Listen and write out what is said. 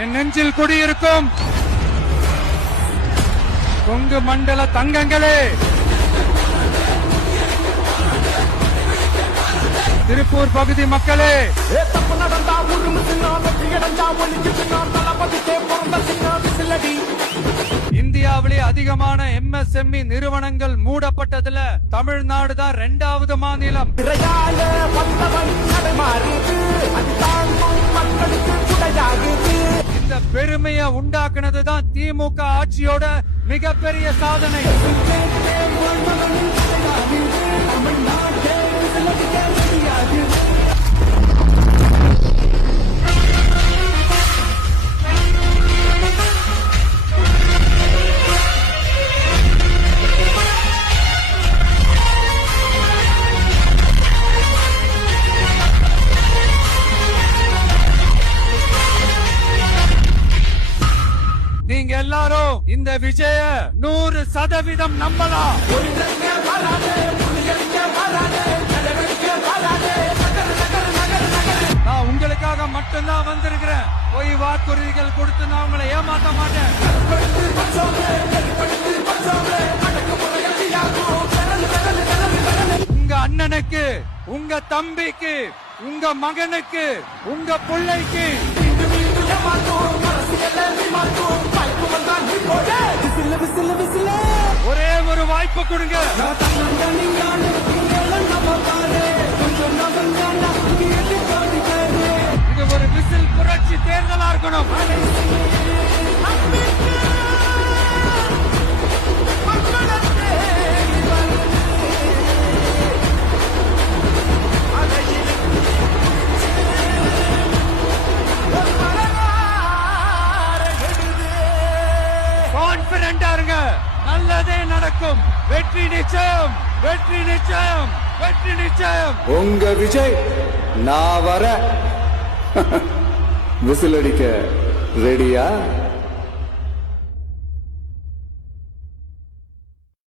என் நெஞ்சில் குடியிருக்கும் கொங்கு மண்டல தங்கங்களே, திருப்பூர் பகுதி மக்களே, இந்தியாவிலே அதிகமான MSME நிறுவனங்கள் மூடப்பட்டதுல தமிழ்நாடு தான் 2வது மாநிலம். இந்த பெருமையை உண்டாக்குனதுதான் திமுக ஆட்சியோட மிகப்பெரிய சாதனை. நீங்க எல்லாரும் இந்த விஜய 100% நம்பலாம். நான் உங்களுக்காக மட்டும்தான் வந்திருக்கிறேன். போய் வாக்குறுதிகள் கொடுத்து நான் உங்களை ஏமாத்த மாட்டேன். உங்க அண்ணனுக்கு, உங்க தம்பிக்கு, உங்க மகனுக்கு, உங்க பிள்ளைக்கு ஒரே ஒரு வாய்ப்பு கொடுங்க. இது ஒரு விசில் புரட்சி தேர்தலா இருக்கணும். கான்பிடென்டா இருங்க, நல்லதே நடக்கும். வெற்றி நிச்சயம், வெற்றி நிச்சயம், வெற்றி நிச்சயம். உங்க விஜய் நான் வர விசில் அடிக்க ரெடியா?